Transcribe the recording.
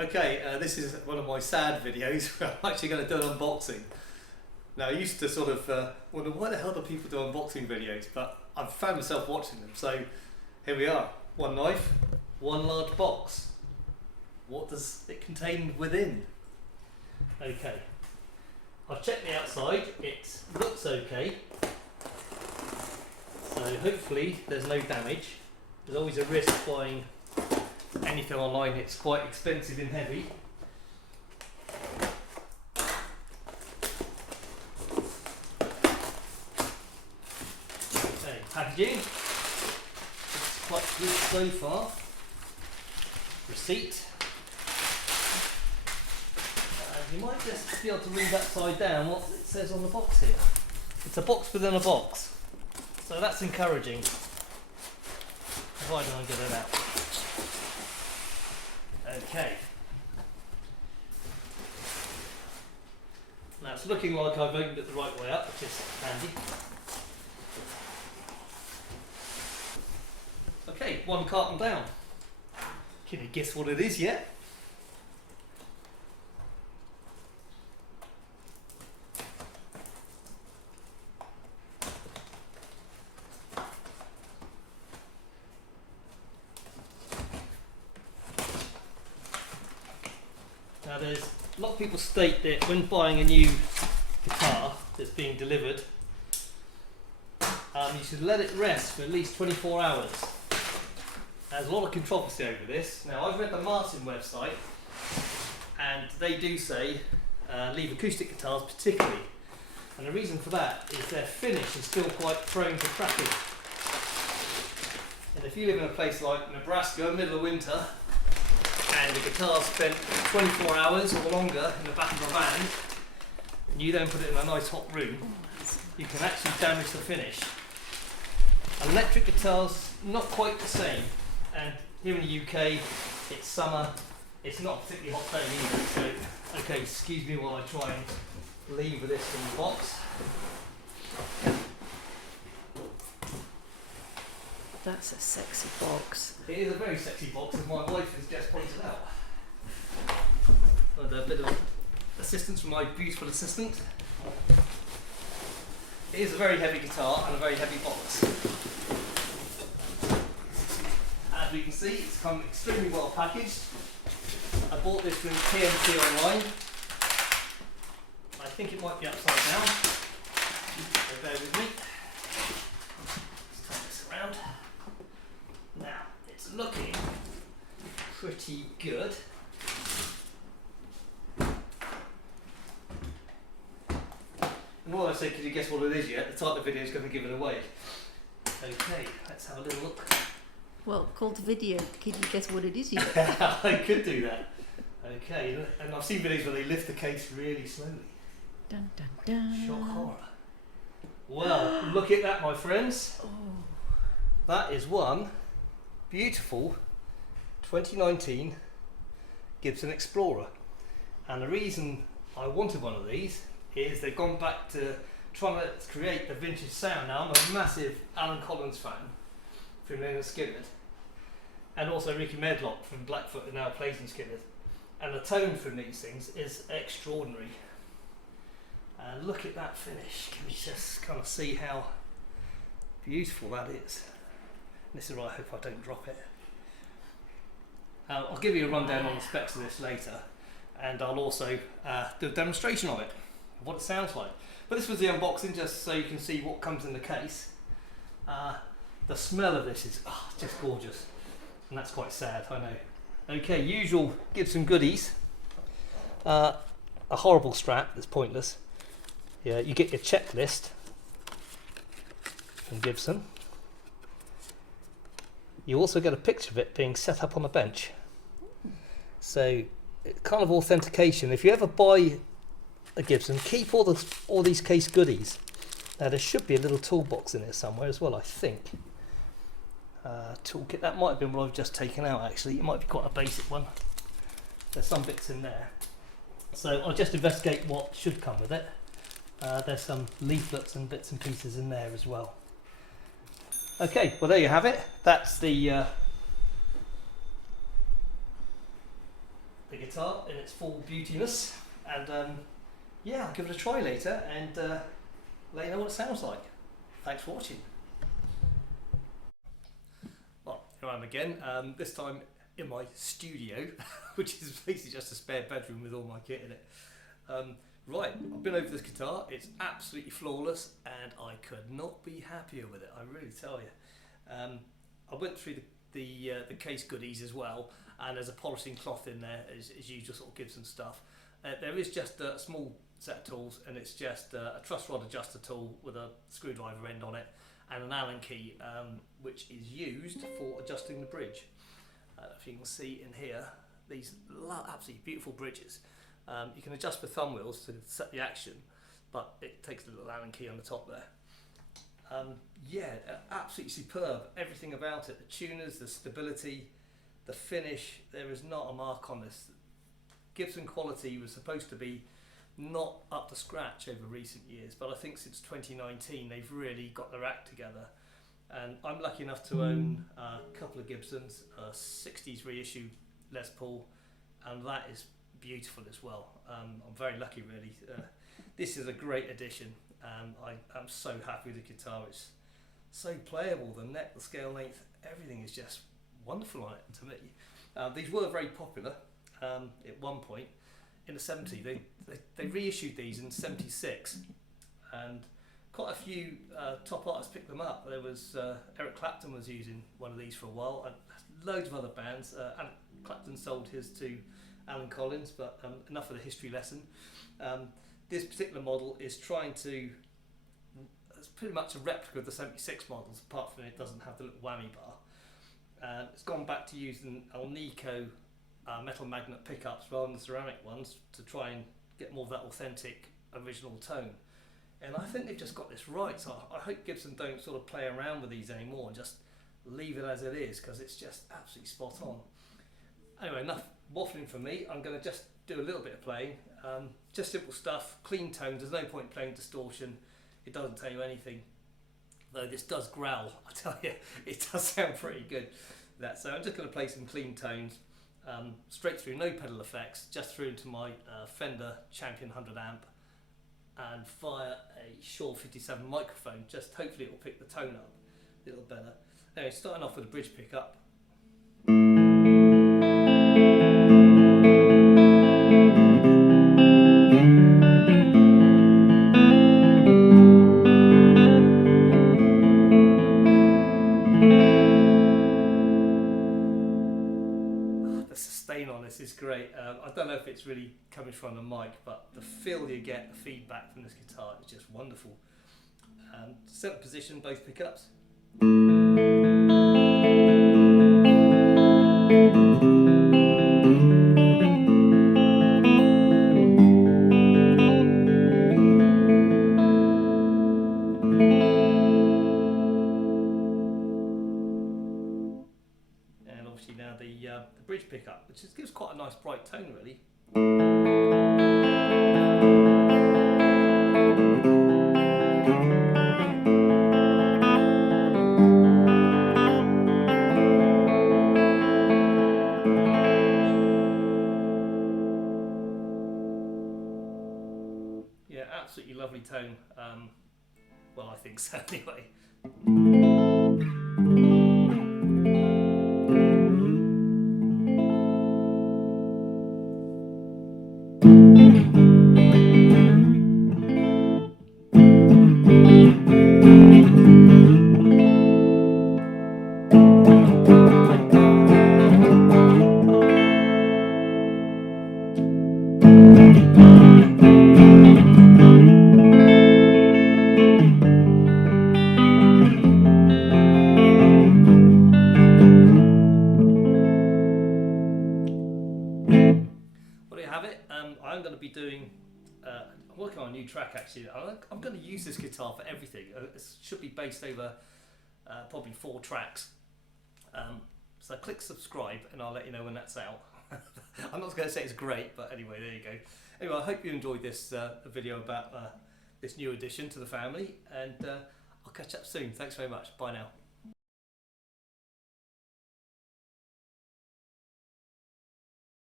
Okay, this is one of my sad videos where I'm actually going to do an unboxing. Now I used to sort of wonder why the hell do people do unboxing videos, but I've found myself watching them. So here we are, one knife, one large box. What does it contain within? Okay, I've checked the outside, it looks okay. So hopefully there's no damage. There's always a risk buying anything online, it's quite expensive and heavy. Okay, packaging. It's quite good so far. Receipt. You might just be able to read upside down what it says on the box here. It's a box within a box. So that's encouraging. Why don't I get it out? Okay. Now it's looking like I've opened it the right way up, which is handy. Okay, one carton down. Can you guess what it is yet? Now there's a lot of people state that when buying a new guitar that's being delivered, you should let it rest for at least 24 hours. There's a lot of controversy over this. Now I've read the Martin website and they do say leave acoustic guitars particularly, and the reason for that is their finish is still quite prone to cracking. And if you live in a place like Nebraska, middle of winter, and the guitar's spent 24 hours or longer in the back of a van, and you don't put it in a nice hot room, you can actually damage the finish. Electric guitars, not quite the same, and here in the UK, it's summer, it's not a particularly hot day either, so, okay, excuse me while I try and leave with this in the box. That's a sexy box. It is a very sexy box, as my wife has just pointed out. With a bit of assistance from my beautiful assistant. It is a very heavy guitar and a very heavy box. As we can see, it's come extremely well packaged. I bought this from TNT online. I think it might be upside down, so bear with me. Let's turn this around. Now, it's looking pretty good. And while I say, could you guess what it is yet? The title of the video is going to give it away. Okay, let's have a little look. Well, called video. Can you guess what it is yet? I could do that. Okay, and I've seen videos where they lift the case really slowly. Dun, dun, dun. Shock horror. Well, look at that, my friends. Oh. That is one beautiful 2019 Gibson Explorer. And the reason I wanted one of these is they've gone back to trying to create the vintage sound. Now, I'm a massive Alan Collins fan from Lynyrd Skynyrd, and also Ricky Medlock from Blackfoot, who now plays in Skynyrd. And the tone from these things is extraordinary. And look at that finish. Can you just kind of see how beautiful that is? This is where I hope I don't drop it. I'll give you a rundown on the specs of this later, and I'll also do a demonstration of it, of what it sounds like. But this was the unboxing, just so you can see what comes in the case. The smell of this is just gorgeous, and that's quite sad, I know. Okay, usual Gibson goodies. A horrible strap that's pointless. Yeah, you get your checklist from Gibson. You also get a picture of it being set up on a bench. So, kind of authentication. If you ever buy a Gibson, keep all these case goodies. Now there should be a little toolbox in here somewhere as well, I think. Toolkit, that might have been what I've just taken out actually. It might be quite a basic one. There's some bits in there. So I'll just investigate what should come with it. There's some leaflets and bits and pieces in there as well. Okay, well there you have it. That's the the guitar in its full beautiness, and yeah, I'll give it a try later and let you know what it sounds like. Thanks for watching. Well, here I am again, this time in my studio, which is basically just a spare bedroom with all my kit in it. Right, I've been over this guitar, it's absolutely flawless and I could not be happier with it, I really tell you. I went through the case goodies as well, and there's a polishing cloth in there as usual sort of Gibson stuff. There is just a small set of tools, and it's just a truss rod adjuster tool with a screwdriver end on it and an Allen key, which is used for adjusting the bridge. If you can see in here, these absolutely beautiful bridges. You can adjust with thumb wheels to set the action, but it takes a little Allen key on the top there. Yeah, absolutely superb. Everything about it, the tuners, the stability, the finish, there is not a mark on this. Gibson quality was supposed to be not up to scratch over recent years, but I think since 2019 they've really got their act together. And I'm lucky enough to own a couple of Gibsons, a 60s reissue Les Paul, and that is beautiful as well. I'm very lucky really. This is a great addition, and I'm so happy with the guitar. It's so playable, the neck, the scale length, everything is just wonderful on it to me. These were very popular at one point in the 70s. They reissued these in 76, and quite a few top artists picked them up. There was Eric Clapton was using one of these for a while, and loads of other bands. Clapton sold his to Alan Collins, but enough of the history lesson. This particular model is trying to, it's pretty much a replica of the 76 models, apart from it doesn't have the little whammy bar. It's gone back to using Alnico metal magnet pickups rather than the ceramic ones to try and get more of that authentic original tone. And I think they've just got this right, so I hope Gibson don't sort of play around with these anymore and just leave it as it is, because it's just absolutely spot on. Anyway, enough waffling from me. I'm going to just do a little bit of playing, just simple stuff, clean tones. There's no point playing distortion, it doesn't tell you anything, though this does growl, I tell you, it does sound pretty good. So I'm just going to play some clean tones, straight through, no pedal effects, just through into my Fender Champion 100 amp and via a Shaw 57 microphone. Just hopefully it will pick the tone up a little better. Anyway, starting off with a bridge pickup. On this is great. I don't know if it's really coming from the mic, but the feel you get, the feedback from this guitar is just wonderful. Center position, both pickups. And obviously now the bridge pickup, which gives quite a nice bright tone really. Yeah, absolutely lovely tone. Well, I think so anyway. I'm going to be doing, I'm working on a new track actually. I'm going to use this guitar for everything. It should be based over probably 4 tracks. So click subscribe and I'll let you know when that's out. I'm not going to say it's great, but anyway, there you go. Anyway, I hope you enjoyed this video about this new addition to the family, and I'll catch up soon. Thanks very much. Bye now.